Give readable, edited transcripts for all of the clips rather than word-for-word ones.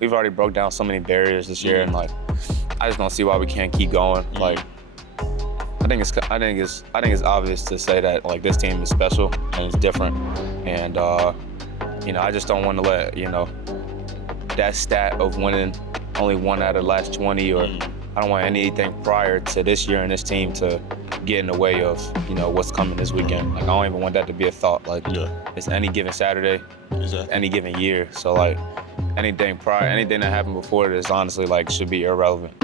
we've already broke down so many barriers this year, and like I just don't see why we can't keep going. Like I think it's obvious to say that like this team is special and it's different, and I just don't want to let that stat of winning only 1 out of the last 20, or I don't want anything prior to this year and this team to get in the way of what's coming this weekend. Like I don't even want that to be a thought. Like it's any given Saturday, any given year. So like anything that happened before this, honestly, like should be irrelevant.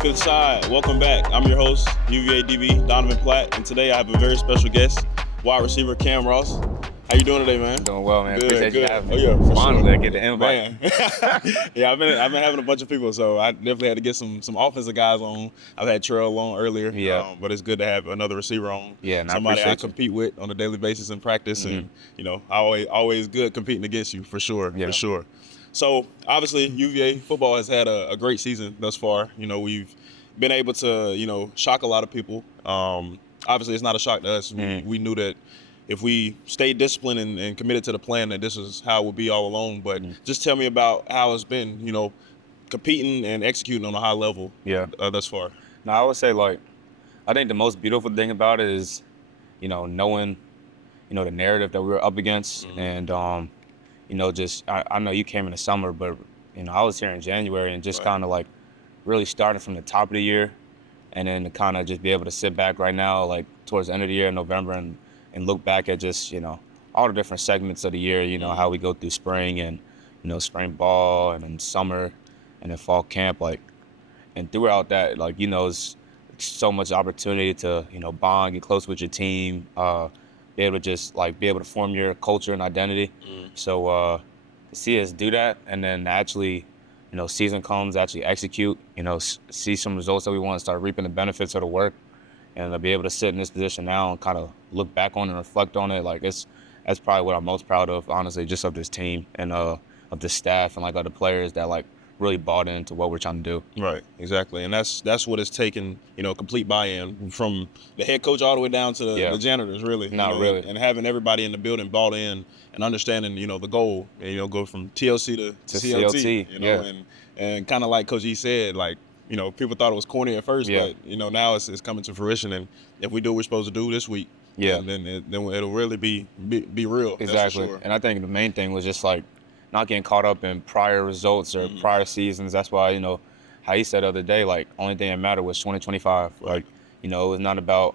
Good side, welcome back. I'm your host, UVA DB, Donavon Platt, and today I have a very special guest, wide receiver Cam Ross. How you doing today, man? I'm doing well, man. Good, Appreciate you having me. Oh yeah, Finally, sure. I get the invite. Yeah, I've been having a bunch of people, so I definitely had to get some offensive guys on. I've had Terrell on earlier, but it's good to have another receiver on. Yeah, and somebody I compete with on a daily basis in practice, and always good competing against you for sure, for sure. So obviously, UVA football has had a great season thus far. We've been able to shock a lot of people. Obviously, it's not a shock to us. We knew that if we stayed disciplined and committed to the plan, that this is how it would be all along. But just tell me about how it's been, competing and executing on a high level thus far. Now, I would say, like, I think the most beautiful thing about it is, knowing, the narrative that we were up against. And, I know you came in the summer, but, I was here in January and just kind of, like, really starting from the top of the year and then to kind of just be able to sit back right now, like, towards the end of the year in November and look back at just, all the different segments of the year, how we go through spring and, spring ball and then summer and then fall camp, like, and throughout that, like, it's so much opportunity to, bond, get close with your team, be able to just, like, be able to form your culture and identity. So to see us do that and then actually, season comes, actually execute, see some results that we want to start reaping the benefits of the work. And to be able to sit in this position now and kind of look back on it and reflect on it, like that's probably what I'm most proud of, honestly, just of this team and of the staff and like other players that like really bought into what we're trying to do. Right, exactly, and that's what it's taken, complete buy-in from the head coach all the way down to the janitors, really. Really, and having everybody in the building bought in and understanding, the goal, and go from TLC to CLT, and kind of like Coach E said, like. People thought it was corny at first, but now it's coming to fruition. And if we do what we're supposed to do this week, then it'll really be real. Exactly. That's for sure. And I think the main thing was just like not getting caught up in prior results or prior seasons. That's why how he said the other day, like only thing that mattered was 2025. Right. Like it was not about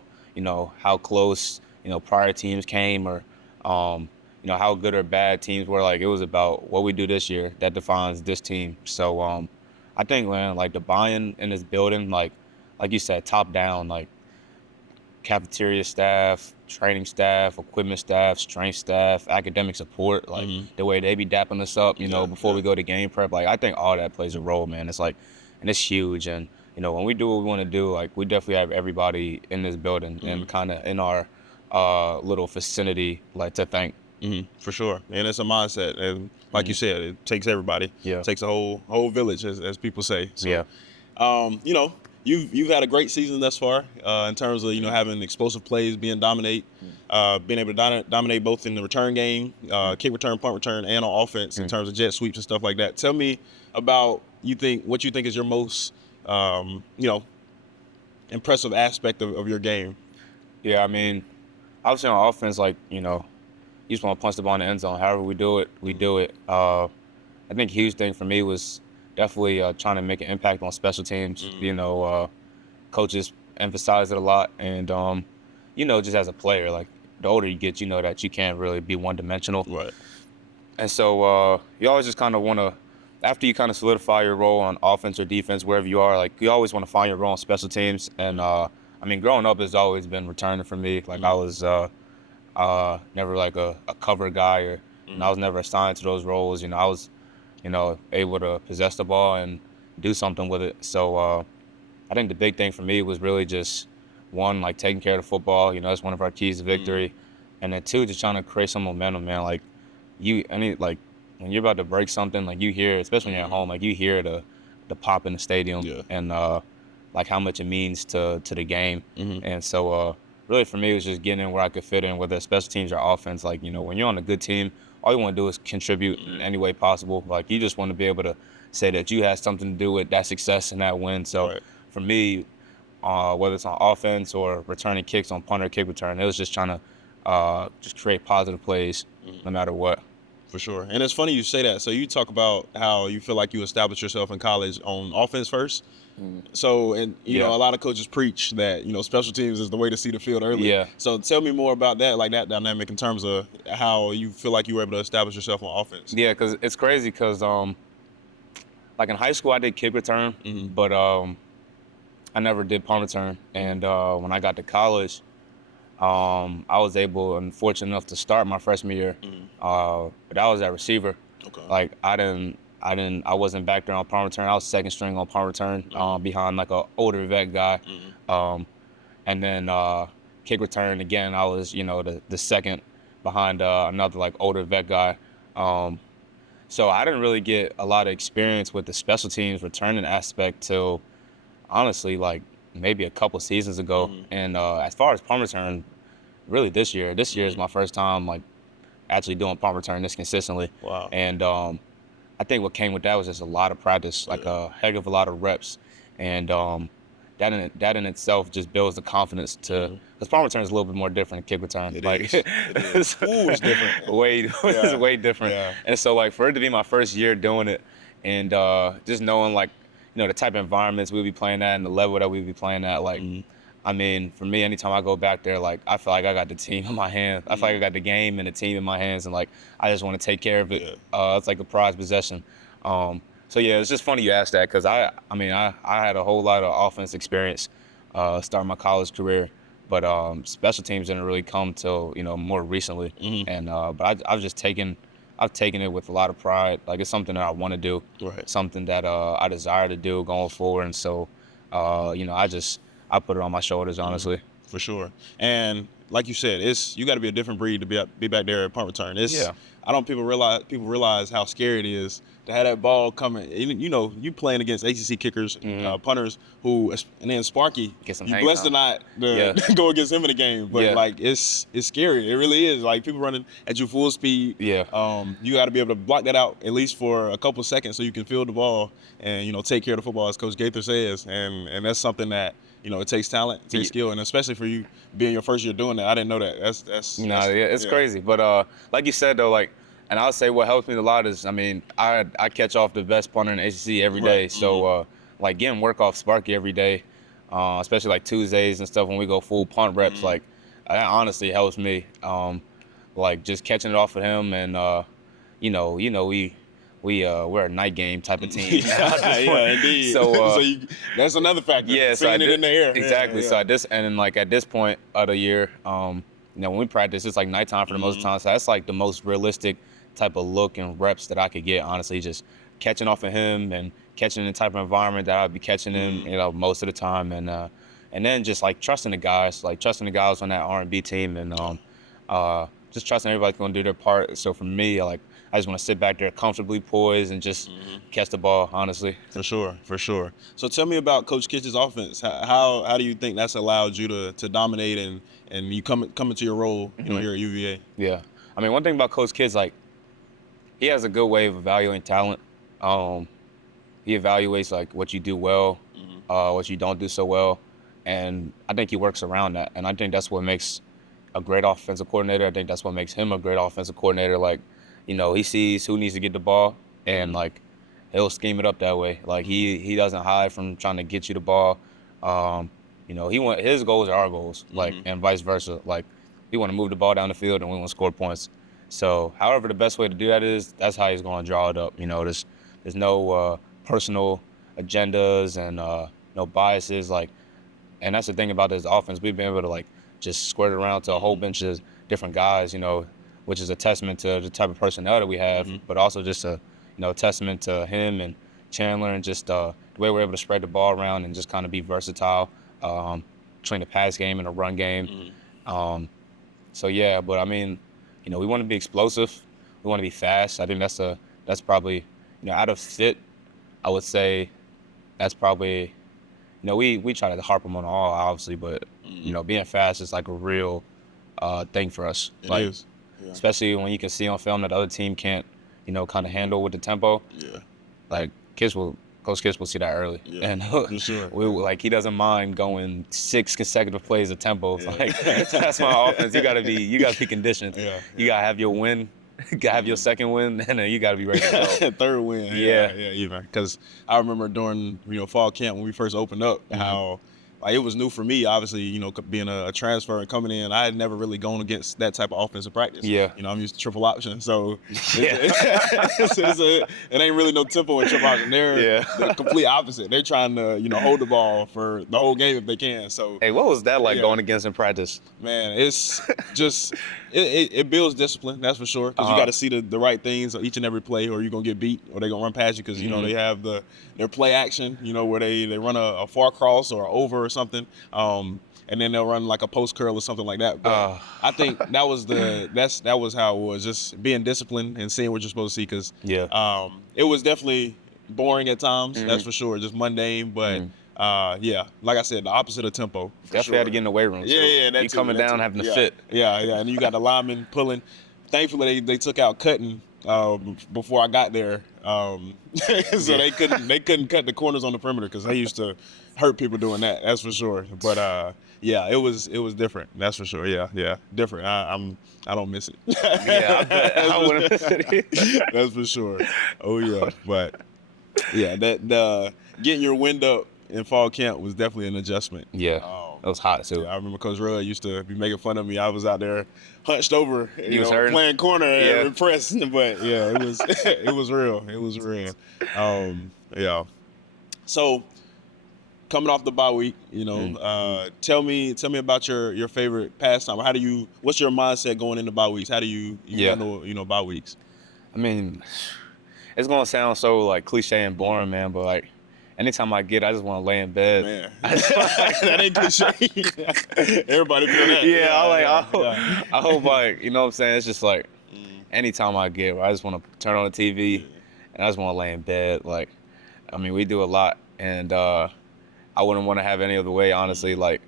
how close prior teams came or how good or bad teams were. Like it was about what we do this year that defines this team. So I think, man, like the buy-in in this building, like you said, top down, like cafeteria staff, training staff, equipment staff, strength staff, academic support, like the way they be dapping us up, before we go to game prep. Like I think all that plays a role, man. It's like, and it's huge. And when we do what we want to do, like we definitely have everybody in this building and kind of in our little vicinity, like to thank. For sure, and it's a mindset, and like you said, it takes everybody. It takes a whole village, as people say. So, you've had a great season thus far in terms of having explosive plays, being able to dominate both in the return game, kick return, punt return, and on offense in terms of jet sweeps and stuff like that. Tell me about what you think is your most impressive aspect of your game. Yeah, I mean, obviously on offense, like you just want to punch the ball in the end zone. However we do it, we do it. I think a huge thing for me was definitely trying to make an impact on special teams. Coaches emphasize it a lot. And, just as a player, like the older you get, that you can't really be one-dimensional. Right. And so you always just kind of want to, after you kind of solidify your role on offense or defense, wherever you are, like you always want to find your role on special teams. And, growing up has always been returning for me. Like I was never like a cover guy or I was never assigned to those roles. I was, able to possess the ball and do something with it. So I think the big thing for me was really just one, like taking care of the football. That's one of our keys to victory. and then 2, just trying to create some momentum, man. Like like when you're about to break something, like you hear, especially when you're at home, like you hear the pop in the stadium, and like how much it means to the game. And so really for me, it was just getting in where I could fit in, whether it's special teams or offense. Like, you know, when you're on a good team, all you want to do is contribute in any way possible. Like, you just want to be able to say that you had something to do with that success and that win. So for me, whether it's on offense or returning kicks on punt or kick return, it was just trying to just create positive plays no matter what. For sure. And it's funny you say that. So you talk about how you feel like you established yourself in college on offense first. So, and you know, a lot of coaches preach that, you know, special teams is the way to see the field early. So tell me more about that, like that dynamic in terms of how you feel like you were able to establish yourself on offense. Yeah, because it's crazy because, like in high school, I did kick return, but I never did punt return. And when I got to college, I was able and fortunate enough to start my freshman year, but I was at receiver. Like I wasn't back there on punt return. I was second string on punt return, behind like a older vet guy, and then kick return again. I was, you know, the second behind another like older vet guy. So I didn't really get a lot of experience with the special teams returning aspect till honestly like maybe a couple seasons ago. And as far as punt return, really this year is my first time like actually doing punt return this consistently. Wow. And I think what came with that was just a lot of practice, like a heck of a lot of reps, and that in itself just builds the confidence to. Because punt return is a little bit more different than kick return. It's different. It's way different. And so like for it to be my first year doing it, and just knowing like, you know, the type of environments we'll be playing at and the level that we'll be playing at, like, I mean, for me, anytime I go back there, like, I feel like I got the team in my hands. I feel like I got the game and the team in my hands, and, like, I just want to take care of it. It's like a prized possession. So, yeah, it's just funny you asked that because, I had a whole lot of offense experience starting my college career, but special teams didn't really come till, you know, more recently. And but I've taken it with a lot of pride. Like, it's something that I want to do, something that I desire to do going forward. And so, you know, I put it on my shoulders, honestly. For sure. And like you said, you got to be a different breed to be back there at punt return. I don't people realize how scary it is to have that ball coming. You know, you playing against ACC kickers, punters who, and then Sparky, you blessed or not to go against him in the game. But like it's scary. It really is. Like people running at you full speed. You got to be able to block that out at least for a couple of seconds so you can field the ball and, you know, take care of the football, as Coach Gaither says. And that's something that, you know, it takes talent, it takes skill, and especially for you being your first year doing that. I didn't know that. It's crazy. But like you said though, like, and I'll say what helps me a lot is, I mean, I catch off the best punter in the ACC every day. So like getting work off Sparky every day, especially like Tuesdays and stuff when we go full punt reps, like that honestly helps me. Like just catching it off of him, and you know we're a night game type of team. Indeed. So that's another factor. Seeing it in the air. Exactly. So at this point of the year, you know, when we practice, it's like nighttime for the most time. So that's like the most realistic type of look and reps that I could get. Honestly, just catching off of him and catching in the type of environment that I'd be catching him, you know, most of the time, and then just like trusting the guys on that R&B team, and just trusting everybody's gonna do their part. So for me, like, I just want to sit back there comfortably poised and just catch the ball, honestly. For sure. So tell me about Coach Kitch's offense. How do you think that's allowed you to dominate and you come into your role, you know, here at UVA? Yeah. I mean, one thing about Coach Kitch, like, he has a good way of evaluating talent. He evaluates, like, what you do well, what you don't do so well, and I think he works around that. And I think that's what makes a great offensive coordinator. I think that's what makes him a great offensive coordinator. Like, you know, he sees who needs to get the ball, and like he'll scheme it up that way. Like he doesn't hide from trying to get you the ball. You know, his goals are our goals, like, and vice versa. Like, we want to move the ball down the field and we want to score points. So, however the best way to do that is, that's how he's going to draw it up. You know, there's no personal agendas and no biases. Like, and that's the thing about this offense. We've been able to like just squirt it around to a whole bunch of different guys. You know, which is a testament to the type of personnel that we have, but also just a, you know, testament to him and Chandler, and just the way we're able to spread the ball around and just kind of be versatile between the pass game and the run game. So yeah, but I mean, you know, we want to be explosive. We want to be fast. I think that's probably, you know, out of fit, I would say that's probably, you know, we try to harp them on all, obviously, but, you know, being fast is like a real thing for us. It like, is. Yeah. Especially when you can see on film that the other team can't, you know, kind of handle with the tempo. Yeah. Like, Coach Kiss will see that early. Yeah, And for sure. like, he doesn't mind going 6 consecutive plays of tempo. Yeah. Like, that's my offense. You gotta be conditioned. Yeah. You gotta have your win. You gotta have your second win, and then you gotta be ready to go. Third win. Yeah, even. Because I remember during, you know, fall camp when we first opened up, how like it was new for me, obviously, you know, being a transfer and coming in. I had never really gone against that type of offensive practice. Yeah. You know, I'm used to triple option. So Yeah. it ain't really no tempo in triple option. They're the complete opposite. They're trying to, you know, hold the ball for the whole game if they can. So Hey, what was that like going against in practice? Man, it's just it builds discipline, that's for sure. Because you got to see the right things on each and every play, or you're gonna get beat, or they're gonna run past you. Because you know they have their play action, you know, where they run a far cross or over or something, and then they'll run like a post curl or something like that. But I think that was how it was, just being disciplined and seeing what you're supposed to see. Because it was definitely boring at times, that's for sure, just mundane, but. Like I said, the opposite of tempo. Definitely had to get in the weight room. Yeah, you coming down having to fit. Yeah, and you got the linemen pulling. Thankfully, they took out cutting before I got there, so they couldn't cut the corners on the perimeter because they used to hurt people doing that. That's for sure. But it was different. That's for sure. Yeah, different. I don't miss it. Yeah, I bet. I wouldn't miss it. That's for sure. Oh yeah, but yeah, the getting your wind up in fall camp was definitely an adjustment. Yeah, it was hot too. I remember Coach Rudd used to be making fun of me. I was out there hunched over, you know, playing corner and press. But yeah, it was it was real. It was real. Yeah. So coming off the bye week, you know, tell me about your favorite pastime. What's your mindset going into bye weeks? How do you handle, you know, bye weeks? I mean, it's gonna sound so like cliche and boring, man, but like anytime I get, I just want to lay in bed. Man, that ain't cliche. Everybody feel that. Yeah, I hope like, you know what I'm saying? It's just like anytime I get, I just want to turn on the TV and I just want to lay in bed. Like, I mean, we do a lot, and I wouldn't want to have any other way, honestly. Like,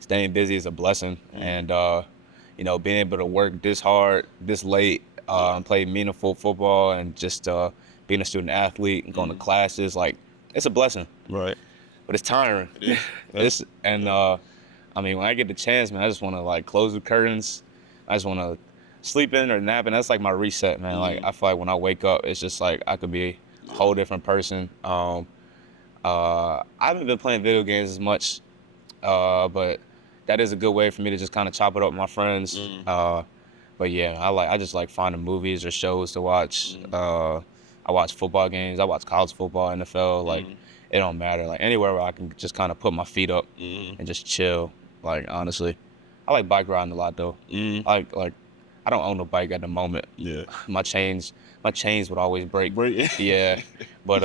staying busy is a blessing, and you know, being able to work this hard, this late, and play meaningful football, and just being a student athlete and going to classes, like, it's a blessing. Right. But it's tiring. It is. I mean, when I get the chance, man, I just want to like close the curtains. I just want to sleep in or nap, and that's like my reset, man. Like, I feel like when I wake up, it's just like I could be a whole different person. I haven't been playing video games as much, but that is a good way for me to just kind of chop it up with my friends. But yeah, I just like finding movies or shows to watch. I watch football games. I watch college football, NFL. Like, it don't matter. Like, anywhere where I can just kind of put my feet up and just chill. Like, honestly, I like bike riding a lot though. Like I don't own a bike at the moment. Yeah. My chains would always break. Yeah. But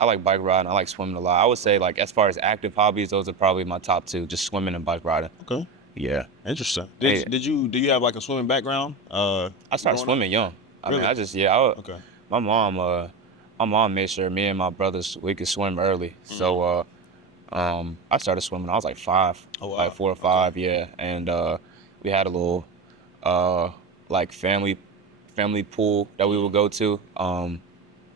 I like bike riding. I like swimming a lot. I would say, like, as far as active hobbies, those are probably my top two: just swimming and bike riding. Okay. Yeah. Interesting. Do you have like a swimming background? I started swimming young. Really? I mean, okay. My mom made sure me and my brothers, we could swim early. So I started swimming. I was like 5, like 4 or 5, yeah. And we had a little like family pool that we would go to,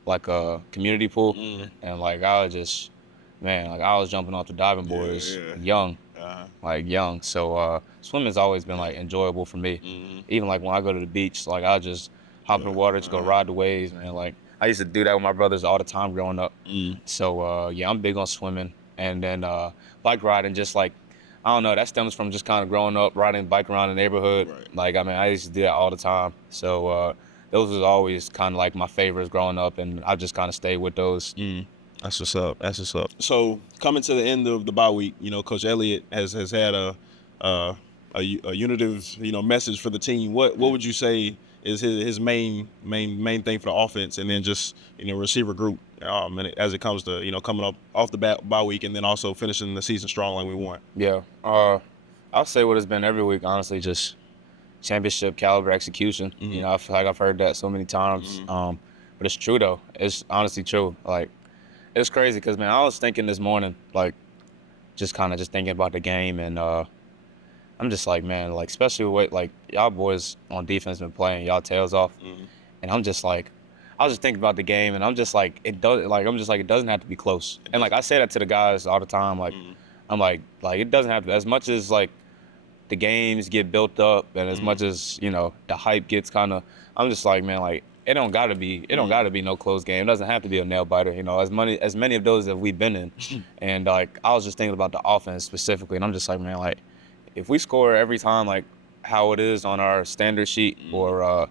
like a community pool. And like I was jumping off the diving boards young. Like young. So swimming's always been like enjoyable for me. Even like when I go to the beach, like I just hop in the water, just go ride the waves, man. Like, I used to do that with my brothers all the time growing up. So yeah, I'm big on swimming. And then bike riding, just like, I don't know, that stems from just kind of growing up riding a bike around the neighborhood. Like, I mean, I used to do that all the time. So those was always kind of like my favorites growing up, and I just kind of stayed with those. That's what's up. That's what's up. So coming to the end of the bye week, you know, Coach Elliott has had a unitive, you know, message for the team. What would you say is his main thing for the offense, and then just, you know, receiver group, and as it comes to, you know, coming up off the bye week, and then also finishing the season strong like we want? Yeah, I'll say what it's been every week, honestly. Just championship caliber execution. You know, I feel like I've heard that so many times. But it's true though. It's honestly true. Like, it's crazy because, man, I was thinking this morning, like, just kind of just thinking about the game, and I'm just like, man, like, especially with like y'all boys on defense been playing y'all tails off, and I'm just like, I was just thinking about the game, and I'm just like, it doesn't have to be close. And like I say that to the guys all the time, like, I'm like it doesn't have to. As much as like the games get built up, and as much as, you know, the hype gets kind of, I'm just like, man, like, it don't gotta be no close game. It doesn't have to be a nail biter. You know, as many of those that we've been in, and like I was just thinking about the offense specifically, and I'm just like, man, like, if we score every time like how it is on our standard sheet, or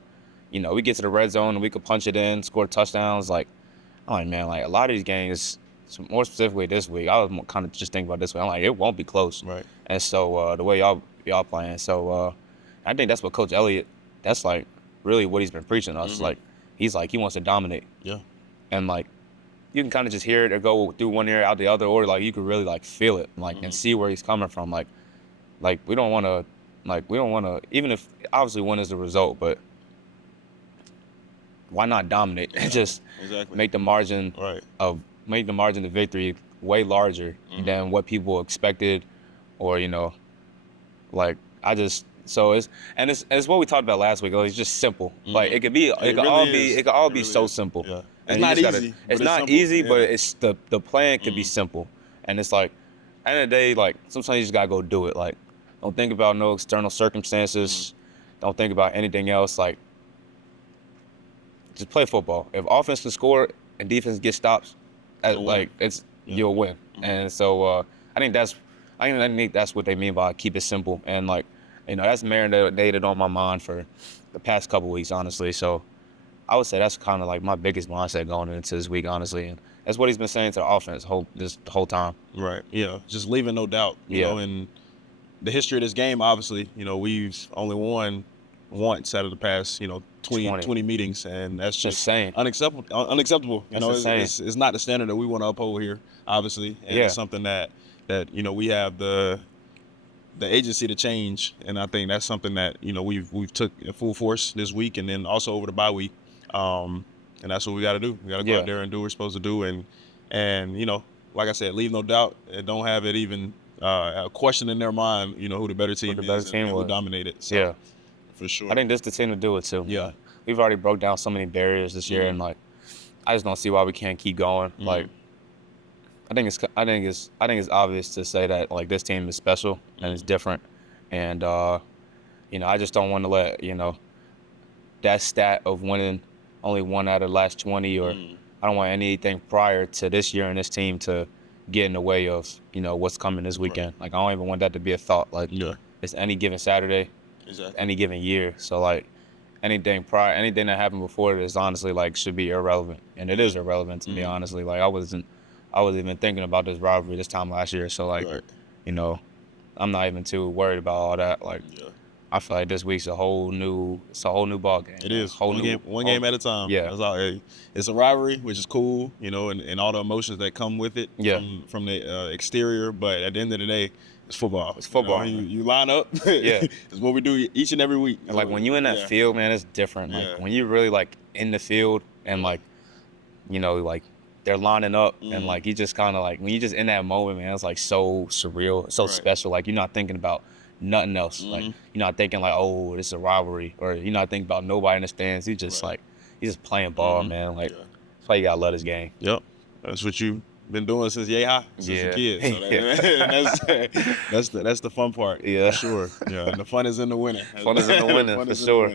you know, we get to the red zone and we could punch it in, score touchdowns, like, I'm like, man, like, a lot of these games, more specifically this week, I was kind of just thinking about this way. I'm like, it won't be close. Right. And so the way y'all playing, so I think that's what Coach Elliott, that's like really what he's been preaching to us. Like, he's like, he wants to dominate. Yeah. And like, you can kind of just hear it or go through one ear out the other, or like you could really like feel it, like, and see where he's coming from. Like we don't want to, even if obviously win is the result, but why not dominate and just make the margin of victory way larger than what people expected, or, you know, like, so it's what we talked about last week. It's just simple. Like, it could all be so simple. Yeah. And it's not easy. It's not simple. easy, but it's the plan could be simple. And it's like, at the end of the day, like, sometimes you just gotta go do it. Like, don't think about no external circumstances. Don't think about anything else. Like, just play football. If offense can score and defense gets stops, you'll win. And so I think that's what they mean by keep it simple. And like, you know, that's marinated on my mind for the past couple weeks, honestly. So I would say that's kind of like my biggest mindset going into this week, honestly. And that's what he's been saying to the offense the whole time. Right. Yeah. Just leaving no doubt. You know, in the history of this game, obviously, you know, we've only won once out of the past, you know, 20 meetings, and that's just insane. Unacceptable. You know, it's not the standard that we want to uphold here, obviously. And it's something that you know, we have the agency to change, and I think that's something that, you know, we've took in full force this week, and then also over the bye week. And that's what we got to do. We got to go out there and do what we're supposed to do, and you know, like I said, leave no doubt, and don't have it even a question in their mind, you know, who the better team is and who dominated. So, for sure. I think this is the team to do it too. Yeah. We've already broke down so many barriers this year, and like, I just don't see why we can't keep going. Like, I think it's obvious to say that like this team is special and it's different, and you know, I just don't want to let, you know, that stat of winning only one out of the last 20, or I don't want anything prior to this year and this team to get in the way of, you know, what's coming this weekend. Like, I don't even want that to be a thought. Like, it's any given Saturday, any given year. So like, anything that happened before this, honestly, like, should be irrelevant, and it is irrelevant to me, honestly. Like, I wasn't even thinking about this rivalry this time last year. So like, you know, I'm not even too worried about all that. Like, I feel like this week's a whole new ball game. It is one game at a time. Yeah, that's all. It's a rivalry, which is cool, you know, and all the emotions that come with it. From the exterior, but at the end of the day, it's football. It's football. You know, you line up. It's what we do each and every week. And like, when you're in that field, man, it's different. Like, when you're really like in the field, and like, you know, like, they're lining up, and like, you just kind of like, when you just in that moment, man, it's like so surreal, so special. Like, you're not thinking about nothing else. Like, you're not thinking like, oh, this is a rivalry, or you're not thinking about nobody in the stands. You just like, you're just playing ball, man. Like, that's why you gotta love this game. Yep, that's what you've been doing since a kid. So that's the fun part. For sure. Yeah, and the fun is in the winning. Fun is in the winning, for sure.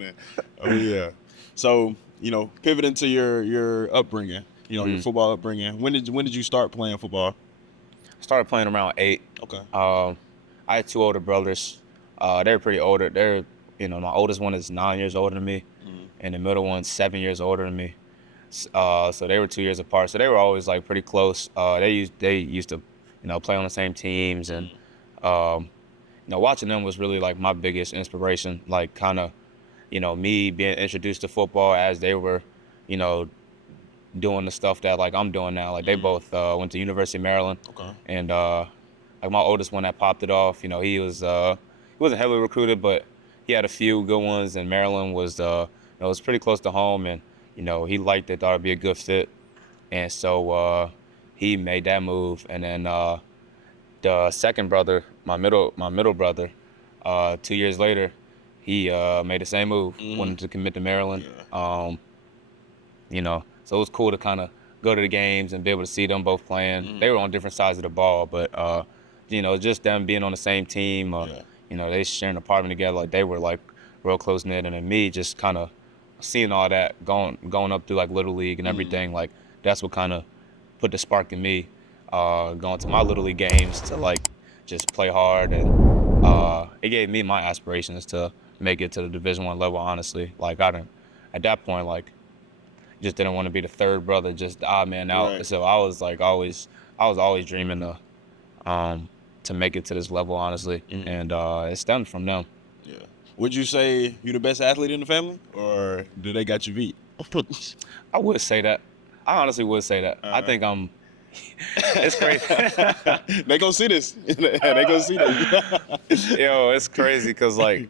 Oh yeah. So, you know, pivoting to your upbringing, you know, your football upbringing. When did you start playing football? I started playing around 8. Okay. I had 2 older brothers. They're pretty older. You know, my oldest one is 9 years older than me, and the middle one's 7 years older than me. So they were 2 years apart. So they were always like pretty close. They used to, you know, play on the same teams, and you know, watching them was really like my biggest inspiration. Like, kind of, you know, me being introduced to football as they were, you know, doing the stuff that like I'm doing now. Like, they both went to University of Maryland, and like, my oldest one that popped it off, you know, he wasn't heavily recruited, but he had a few good ones, and Maryland was it was pretty close to home, and he liked it, thought it'd be a good fit, and so he made that move, and then the second brother, my middle brother, 2 years later, he made the same move, wanted to commit to Maryland. So it was cool to kind of go to the games and be able to see them both playing. They were on different sides of the ball, but just them being on the same team, they sharing an apartment together, like they were like real close knit, and then me just kind of seeing all that going up through like Little League and everything, like that's what kind of put the spark in me, going to my Little League games to like just play hard, and it gave me my aspirations to make it to the Division I level. Honestly, like at that point, like just didn't want to be the third brother, just the odd man out. Right. So I was always dreaming to make it to this level, honestly, and it stemmed from them. Yeah. Would you say you're the best athlete in the family, or do they got you beat? I would say that. I honestly would say that. I think I'm. It's crazy. They gonna see this. They gonna see this. Yo, it's crazy because like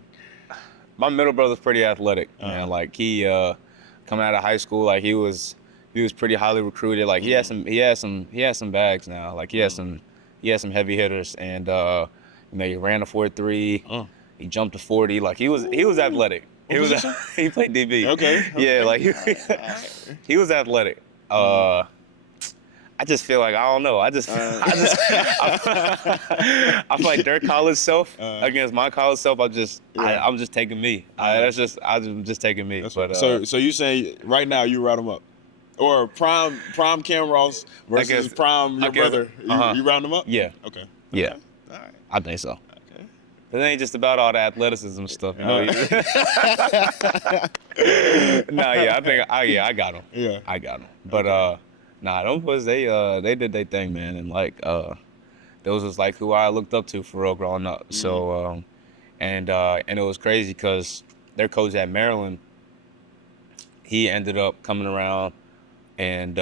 my middle brother's pretty athletic, man. Like he coming out of high school, like he was pretty highly recruited. Like he has some bags now. Like he has some heavy hitters, and he ran a 4.3. He jumped to 40. Like he was athletic. He played DB. Okay. Yeah, like he was athletic. I just feel like, I don't know. I feel like their college self against my college self. I'm just taking me. I'm just taking me. But so you say right now you round them up, or prime Cam Ross versus prime your brother. You round them up? Yeah. Okay. Yeah. All right. I think so. Okay. It ain't just about all the athleticism stuff. No, I got him. Yeah. I got him. But nah, them boys, they did their thing, man, and like those was like who I looked up to for real growing up. So and it was crazy because their coach at Maryland, he ended up coming around and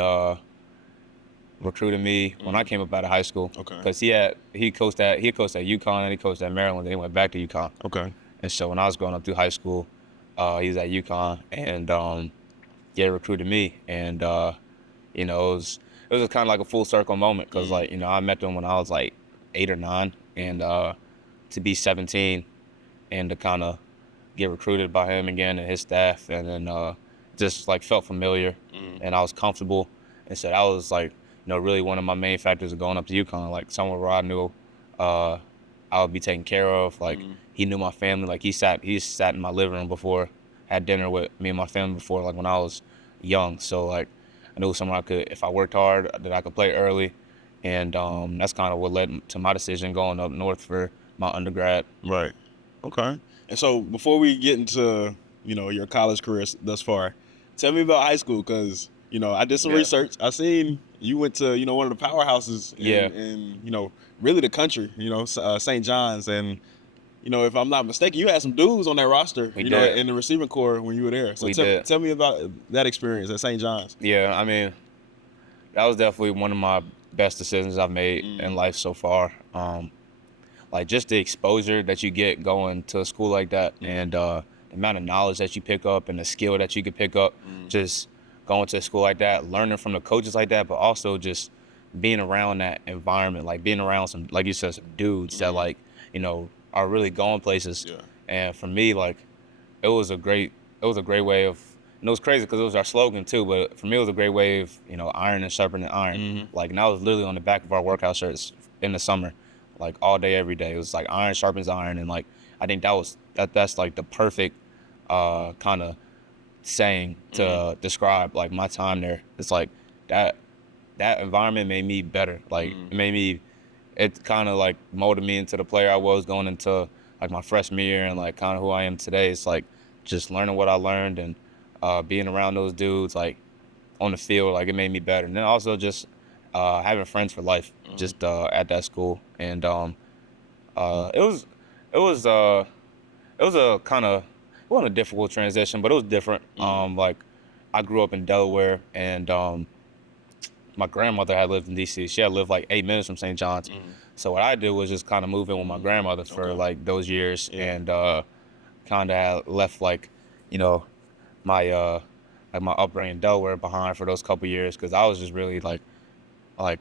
recruited me when I came up out of high school. Okay. Because he coached at UConn and he coached at Maryland. Then he went back to UConn. Okay. And so when I was growing up through high school, he was at UConn and recruited me, and it was kind of like a full circle moment because like I met them when I was like 8 or 9, and to be 17 and to kind of get recruited by him again and his staff, and then just like felt familiar and I was comfortable, and so that was like really one of my main factors of going up to UConn, like somewhere where I knew I would be taken care of. Like he knew my family, like he sat in my living room before, had dinner with me and my family before, like when I was young. So like I knew somewhere I could, if I worked hard, that I could play early, and that's kind of what led to my decision going up north for my undergrad. Right. Okay. And so before we get into your college career thus far, tell me about high school, because I did some research. I seen you went to one of the powerhouses in really the country, St. John's, and if I'm not mistaken, you had some dudes on that roster, in the receiving corps when you were there. So tell me about that experience at St. John's. Yeah, I mean, that was definitely one of my best decisions I've made in life so far. Like just the exposure that you get going to a school like that, and the amount of knowledge that you pick up and the skill that you could pick up, just going to a school like that, learning from the coaches like that, but also just being around that environment, like being around some, like you said, some dudes that like, are really going places. Yeah. And for me, like, it was a great way of, and it was crazy because it was our slogan too, but for me it was a great way of, iron and sharpening iron. Like, and I was literally on the back of our workout shirts in the summer, like all day, every day. It was like iron sharpens iron, and like I think that's like the perfect kind of saying to describe like my time there. It's like that environment made me better. Like it kind of like molded me into the player I was going into like my freshman year, and like kind of who I am today. It's like just learning what I learned and being around those dudes like on the field, like it made me better. And then also just having friends for life just at that school. And it was a kind of, it wasn't a difficult transition, but it was different. Like I grew up in Delaware, and my grandmother had lived in DC. She had lived like 8 minutes from St. John's. So what I did was just kind of move in with my grandmother for like those years, and kind of left like, you know, my my upbringing in Delaware behind for those couple years, because I was just really like I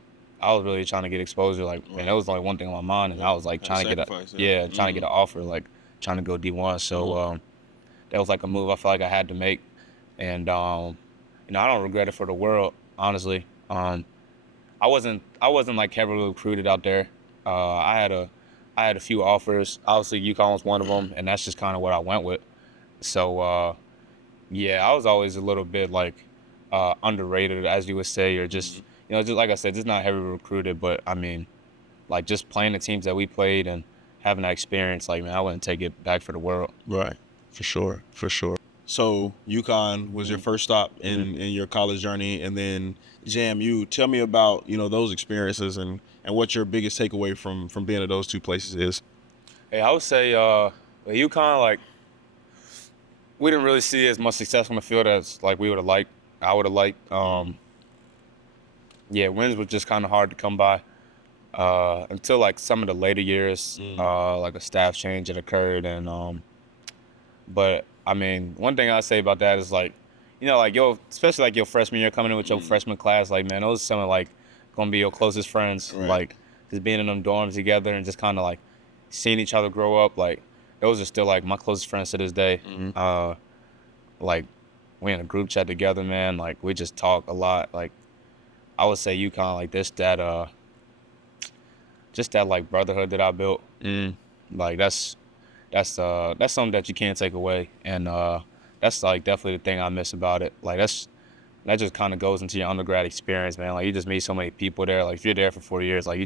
was really trying to get exposure. Like, man, that was like one thing on my mind, and I was like trying to get trying to get an offer, like trying to go D1. So that was like a move I felt like I had to make, and you know, I don't regret it for the world, honestly. I wasn't like heavily recruited out there. I had a few offers. Obviously, UConn was one of them, and that's just kind of what I went with. So yeah, I was always a little bit like underrated, as you would say, or just you know, just like I said, just not heavily recruited. But I mean, like just playing the teams that we played and having that experience, like man, I wouldn't take it back for the world. Right, for sure. So UConn was your first stop in your college journey, and then JMU. Tell me about, you know, those experiences and what your biggest takeaway from being at those two places is. Hey, I would say UConn, like we didn't really see as much success on the field as like we would have liked. I would have liked. Yeah, wins were just kind of hard to come by until like some of the later years, like a staff change that occurred, and but I mean, one thing I say about that is like, you know, like especially like your freshman year coming in with your freshman class, like man, those are some of like gonna be your closest friends, like just being in them dorms together and just kind of like seeing each other grow up, like those are still like my closest friends to this day. Like we in a group chat together, man, like we just talk a lot. Like I would say UConn, like just that like brotherhood that I built, like that's something that you can't take away, and that's like definitely the thing I miss about it. Like that just kind of goes into your undergrad experience, man. Like you just meet so many people there. Like if you're there for 4 years, like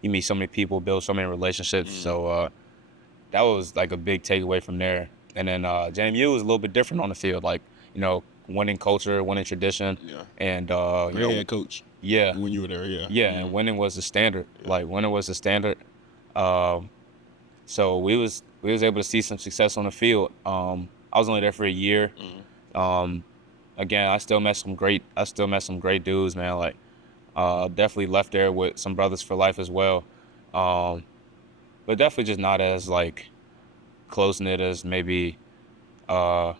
you meet so many people, build so many relationships. So that was like a big takeaway from there. And then JMU was a little bit different on the field, like you know, winning culture, winning tradition, and Great you know, head coach. Yeah, when you were there, and winning was the standard. Like winning was the standard. So we was able to see some success on the field. I was only there for a year. Again, I still met some great dudes, man. Like definitely left there with some brothers for life as well. But definitely just not as like close knit as maybe I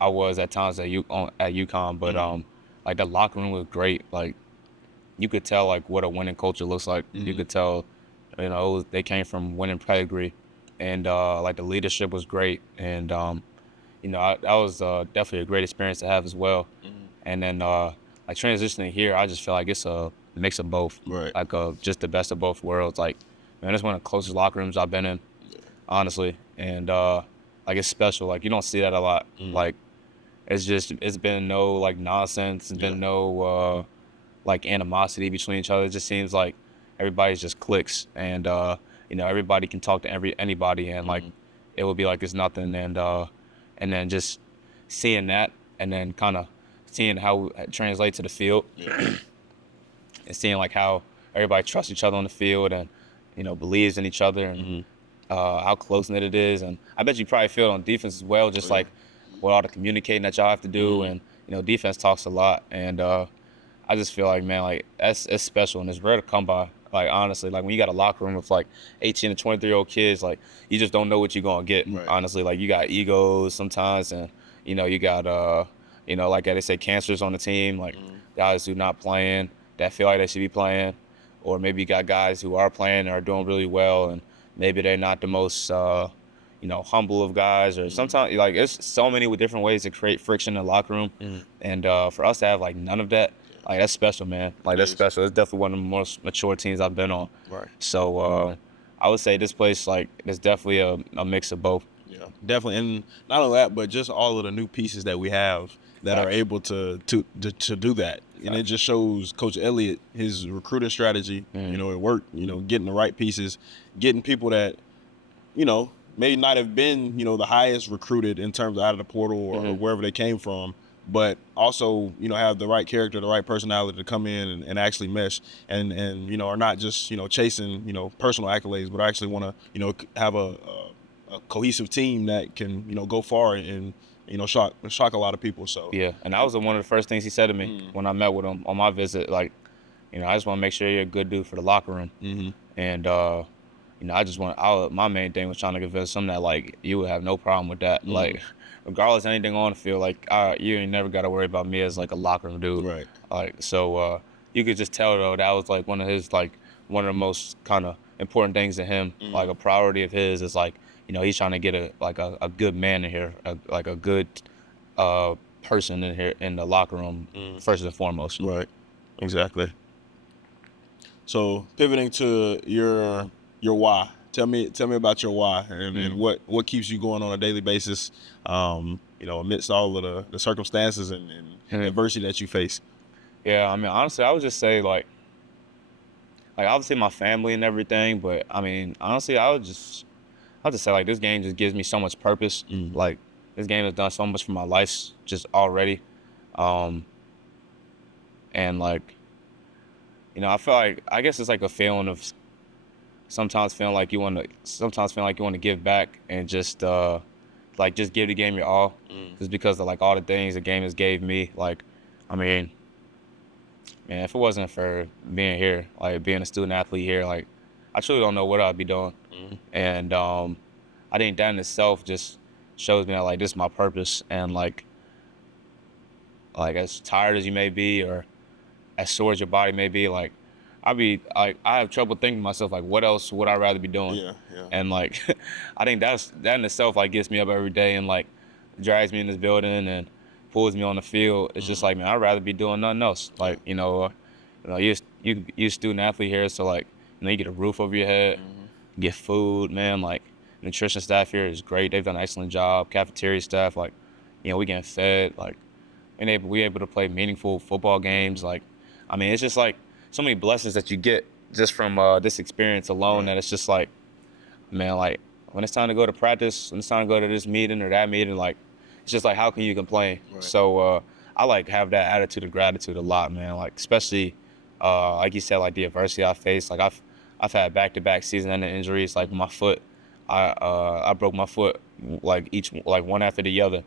was at times at UConn. But like the locker room was great. Like you could tell like what a winning culture looks like. You could tell, you know, they came from winning pedigree, and like the leadership was great, and you know, that was definitely a great experience to have as well. And then like transitioning here, I just feel like it's a mix of both, like just the best of both worlds. Like man, it's one of the closest locker rooms I've been in, honestly, and like it's special. Like you don't see that a lot. Like it's been no like nonsense. It's been no like animosity between each other. It just seems like everybody's just clicks, and you know, everybody can talk to anybody, and like it would be like it's nothing. And then just seeing that, and then kind of seeing how it translates to the field, and seeing like how everybody trusts each other on the field, and you know, believes in each other, and how close knit it is. And I bet you probably feel it on defense as well, just like with all the communicating that y'all have to do, and you know, defense talks a lot, and I just feel like, man, like it's special, and it's rare to come by. Like honestly, like when you got a locker room with like 18 to 23-year-old kids, like you just don't know what you're gonna get. Honestly, like you got egos sometimes, and you know, you got you know, like they say, cancers on the team, like guys who not playing that feel like they should be playing, or maybe you got guys who are playing and are doing really well, and maybe they're not the most you know, humble of guys, or sometimes like it's so many different ways to create friction in the locker room, and for us to have like none of that. Like that's special, man. Like that's special. It's definitely one of the most mature teams I've been on. So I would say this place, like, there's definitely a mix of both. Yeah, definitely. And not only that, but just all of the new pieces that we have that are able to do that. And it just shows Coach Elliott, his recruiting strategy, you know, it worked, you know, getting the right pieces, getting people that, you know, may not have been, you know, the highest recruited in terms of out of the portal or wherever they came from, but also, you know, have the right character, the right personality to come in and actually mesh, and you know, are not just, you know, chasing, you know, personal accolades, but actually want to, you know, have a cohesive team that can, you know, go far and, you know, shock a lot of people. So yeah, and that was one of the first things he said to me when I met with him on my visit. Like, you know, I just want to make sure you're a good dude for the locker room, and I just my main thing was trying to convince him that like you would have no problem with that. Like regardless of anything on the field, like you ain't never got to worry about me as like a locker room dude. Right. Like so you could just tell though that was like one of the most kind of important things to him. Like a priority of his is like he's trying to get a good man in here, like a good person in here in the locker room first and foremost. Right. Exactly. So pivoting to your why. Tell me about your why and what keeps you going on a daily basis. Amidst all of the circumstances and adversity that you face. Yeah, I mean, honestly, I would just say like obviously my family and everything, but I mean, honestly, I'll just say like this game just gives me so much purpose. Like this game has done so much for my life just already, and like I feel like I guess it's like a feeling of sometimes feeling like you want to give back and just just give the game your all, just because of like all the things the game has gave me. Like, I mean, man, if it wasn't for being here, like being a student athlete here, like I truly don't know what I'd be doing. And I think that in itself just shows me that like this is my purpose, and like as tired as you may be or as sore as your body may be, like I have trouble thinking to myself like what else would I rather be doing? Yeah. And like I think that in itself like gets me up every day and like drags me in this building and pulls me on the field. It's just like, man, I'd rather be doing nothing else. Like you a student athlete here, so like you get a roof over your head, you get food, man. Like nutrition staff here is great. They've done an excellent job. Cafeteria staff, like we getting fed, like we able to play meaningful football games. Like I mean, it's just like so many blessings that you get just from this experience alone, that it's just like, man, like when it's time to go to practice, when it's time to go to this meeting or that meeting, like it's just like how can you complain? Right. So I like have that attitude of gratitude a lot, man. Like especially like you said, like the adversity I faced. Like I've had back-to-back season-ending injuries. Like my foot, I broke my foot like one after the other,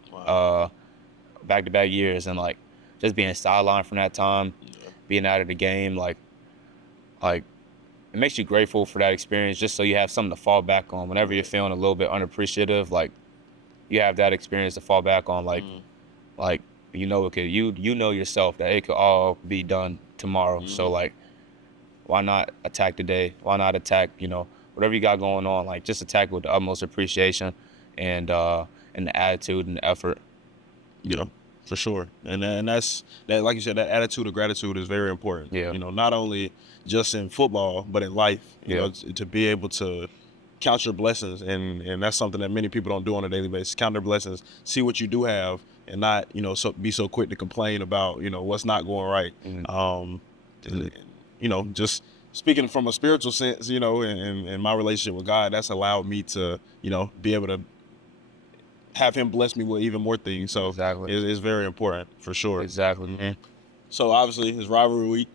back-to-back years, and like just being sidelined from that time, being out of the game, like it makes you grateful for that experience, just so you have something to fall back on whenever you're feeling a little bit unappreciative. Like you have that experience to fall back on, like you know yourself that it could all be done tomorrow. So like why not attack today? Why not attack whatever you got going on? Like just attack with the utmost appreciation and the attitude and the effort. For sure. And that's that, like you said, that attitude of gratitude is very important. Yeah. Not only just in football, but in life. You know, to be able to count your blessings, and that's something that many people don't do on a daily basis. Count their blessings, see what you do have, and not be so quick to complain about what's not going right. Just speaking from a spiritual sense, in my relationship with God, that's allowed me to be able to have him bless me with even more things. So exactly. It's very important for sure. Exactly. Mm-hmm. So obviously it's rivalry week,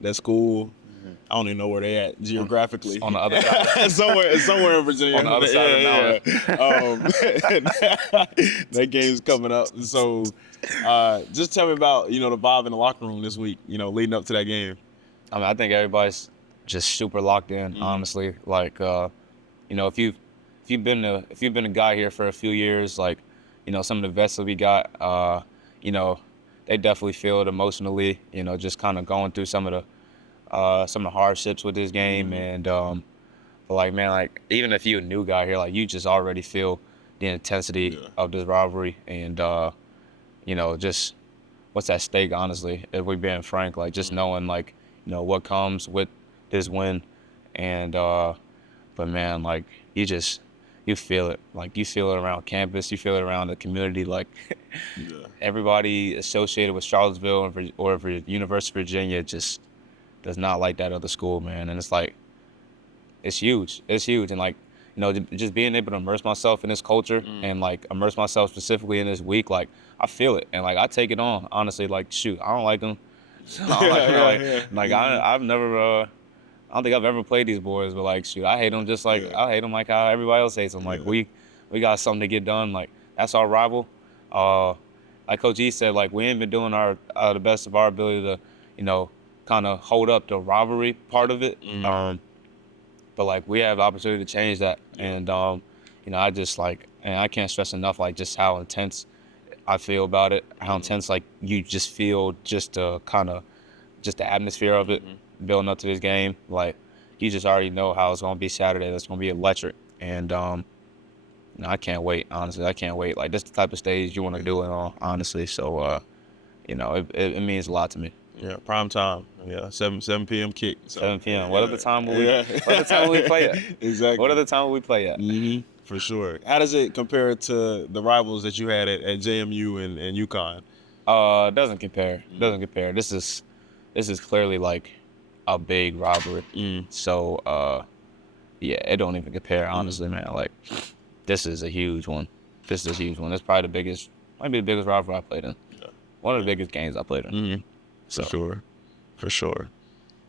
that's cool. I don't even know where they at geographically. On the other side. somewhere in Virginia. On the other side of the mountain. That game's coming up. So just tell me about, the vibe in the locker room this week, leading up to that game. I mean, I think everybody's just super locked in, honestly. Like, if you've been a guy here for a few years, like, some of the vets that we got, they definitely feel it emotionally, just kind of going through some of the hardships with this game. And but like, man, like even if you're a new guy here, like you just already feel the intensity of this rivalry, and just what's at stake, honestly, if we're being frank, like just knowing like what comes with this win. And but man, like you feel it. Like you feel it around campus, you feel it around the community. Like everybody associated with Charlottesville or for University of Virginia just does not like that other school, man. And it's like, it's huge. It's huge. And like, just being able to immerse myself in this culture and like immerse myself specifically in this week, like I feel it. And like, I take it on, honestly. Like, shoot, I don't like them. I've never, I don't think I've ever played these boys, but like, shoot, I hate them just like, I hate them like how everybody else hates them. Like we got something to get done. Like that's our rival. Like Coach E said, like we ain't been doing the best of our ability to, kind of hold up the rivalry part of it. but like we have the opportunity to change that. And you know, I just like, and I can't stress enough like just how intense I feel about it, how intense like you just feel just the atmosphere of it building up to this game. Like you just already know how it's gonna be Saturday. It's gonna be electric. And no, I can't wait. Honestly, I can't wait. Like this is the type of stage you want to do it on. Honestly, so you know, it means a lot to me. Yeah, prime time. Yeah, 7 p.m. kick. So, 7 p.m. What other time will we play at? Exactly. What other time will we play at? For sure. How does it compare to the rivals that you had at JMU and UConn? It doesn't compare. Doesn't compare. This is clearly like a big rivalry. So yeah, it don't even compare. Honestly, man. Like this is a huge one. This is a huge one. It's probably the biggest. Might be the biggest rivalry I played in. One of the biggest games I played in. For sure.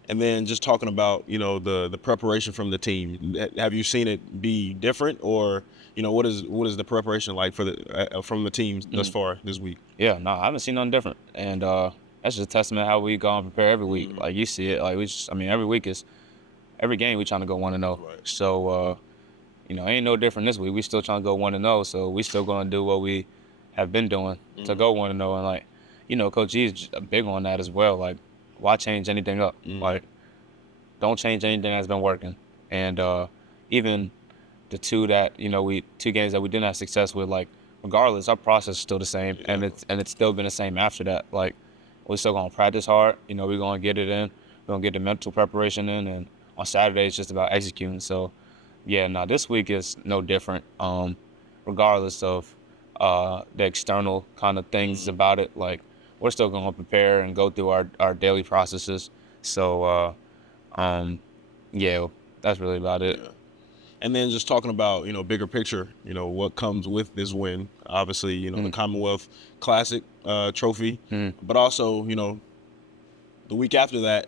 And then just talking about, you know, the preparation from the team. Have you seen it be different, or you know, what is the preparation like for the from the teams thus far this week? Yeah, no, I haven't seen nothing different, and that's just a testament to how we go and prepare every week. Like you see it, like every week is every game we trying to go 1-0. Right. So you know, ain't no different this week. We still trying to go 1-0, so we still gonna do what we have been doing to go 1-0, and like, you know, Coach G is big on that as well. Like, why change anything up? Like, don't change anything that's been working. And even the two games that we didn't have success with, like, regardless, our process is still the same, and it's still been the same after that. Like, we're still gonna practice hard. You know, we're gonna get it in. We're gonna get the mental preparation in, and on Saturday it's just about executing. So, yeah, this week is no different. Regardless of the external kind of things about it, like, we're still going to prepare and go through our daily processes. So, yeah, that's really about it. Yeah. And then just talking about, you know, bigger picture, you know, what comes with this win. Obviously, you know, the Commonwealth Classic trophy, but also, you know, the week after that,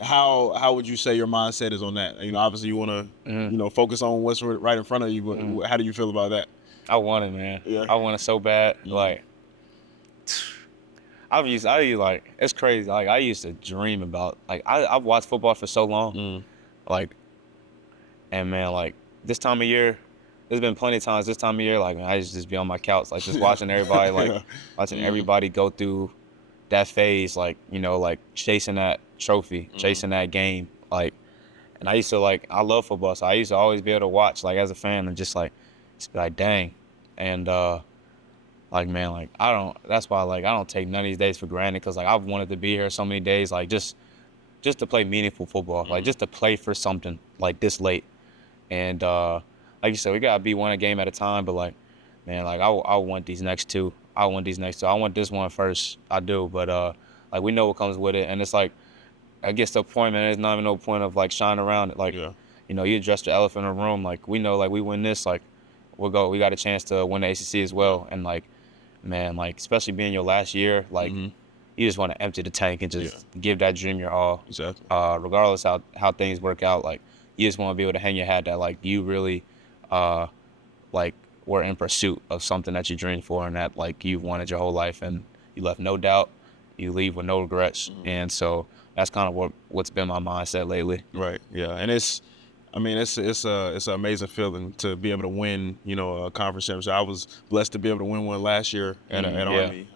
how would you say your mindset is on that? You know, obviously you want to, you know, focus on what's right in front of you, but how do you feel about that? I want it, man. Yeah. I want it so bad. Like, I used like, it's crazy. Like, I used to dream about, like, I've watched football for so long. Like, and man, like, this time of year, there's been plenty of times this time of year, like, man, I used to just be on my couch, like, just watching everybody, like, watching everybody go through that phase, like, you know, like, chasing that trophy, chasing that game. Like, and I used to, like, I love football, so I used to always be able to watch, like, as a fan, and just, like, be like, dang. And, like, man, like, that's why, like, I don't take none of these days for granted, because, like, I've wanted to be here so many days, like, just to play meaningful football, like, just to play for something, like, this late. And, like you said, we got to be one game at a time, but, like, man, like, I want these next two. I want this one first. I do, but, like, we know what comes with it, and it's, like, I guess the point, man, there's not even no point of, like, shining around it. Like, you know, you address the elephant in the room, like, we know, like, we win this, like, we got a chance to win the ACC as well. And, like, man, like, especially being your last year, like, you just want to empty the tank and just give that dream your all. Exactly. Regardless how things work out, like, you just want to be able to hang your hat that, like, you really, like, were in pursuit of something that you dreamed for and that, like, you've wanted your whole life, and you left no doubt. You leave with no regrets. And so that's kind of what's been my mindset lately. Right. Yeah. And it's an amazing feeling to be able to win, you know, a conference championship. I was blessed to be able to win one last year at Army.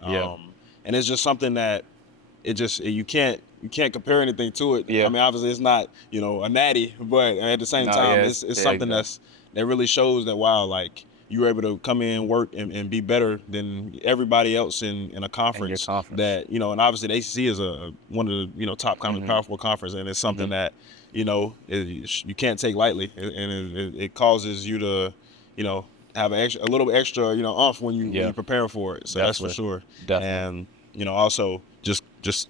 And it's just something that you can't compare anything to it. I mean, obviously it's not, you know, a natty, but at the same time, it's something that really shows that, wow, like, you were able to come in, work, and be better than everybody else in a conference, that, you know, and obviously the ACC is one of the, you know, top powerful conference, and it's something that, you know, you can't take lightly, and it causes you to, you know, have a little bit extra, you know, when you prepare for it. So that's for sure. Definitely. And, you know, also just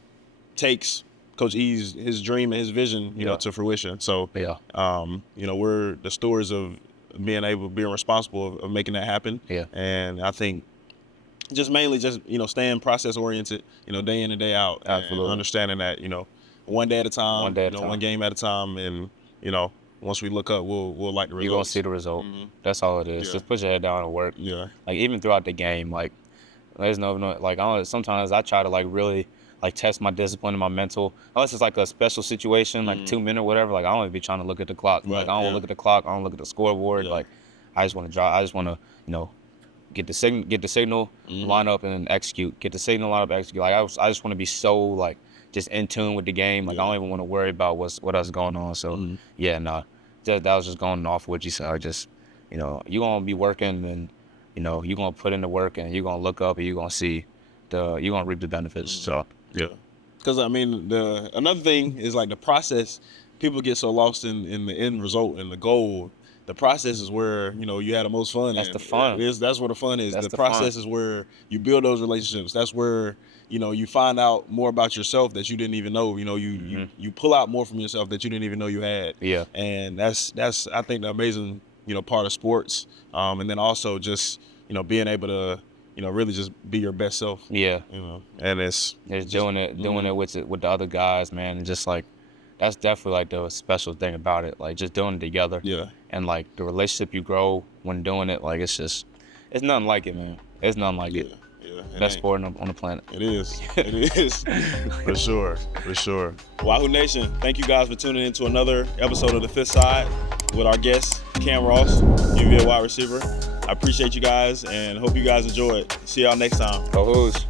takes Coach E's his dream and his vision, you know, to fruition. So, you know, we're the stories of being responsible of making that happen. And I think mainly you know, staying process oriented, you know, day in and day out. Absolutely. And understanding that, you know, one day at a time, one game at a time, and, you know, once we look up, we'll like the results. You're gonna see the result. That's all it is. Just put your head down and work. Like, even throughout the game, like, there's no like, sometimes I try to, like, really like test my discipline and my mental. Unless it's like a special situation, like 2 minute or whatever. Like I don't even be trying to look at the clock. Right, Like I don't look at the clock. I don't look at the scoreboard. Like I just want to drive. I just want to, you know, get the signal, line up and execute. Get the signal, line up, execute. Like I just want to be so like just in tune with the game. Like I don't even want to worry about what else going on. So yeah, nah, that was just going off what you said. I just, you know, you gonna be working and, you know, you gonna put in the work and you gonna look up and you gonna see you gonna reap the benefits. So yeah, because I mean another thing is like the process. People get so lost in the end result and the goal. The process is where, you know, you had the most fun. That's the fun. That's where the fun is. That's the process is where you build those relationships. That's where, you know, you find out more about yourself that you didn't even know. You know, you pull out more from yourself that you didn't even know you had. Yeah. And that's I think the amazing, you know, part of sports. And then also just, you know, being able to, you know, really just be your best self. Yeah. You know, and it's doing it with the other guys, man, and just like that's definitely like the special thing about it. Like just doing it together. Yeah. And like the relationship you grow when doing it, like it's nothing like it, man. It's nothing like it. Yeah. Best sport on the planet. It is. It is. For sure. Wahoo Nation, thank you guys for tuning in to another episode of The Fifth Side with our guest, Cam Ross, UVA wide receiver. I appreciate you guys and hope you guys enjoy it. See y'all next time. Go Who's.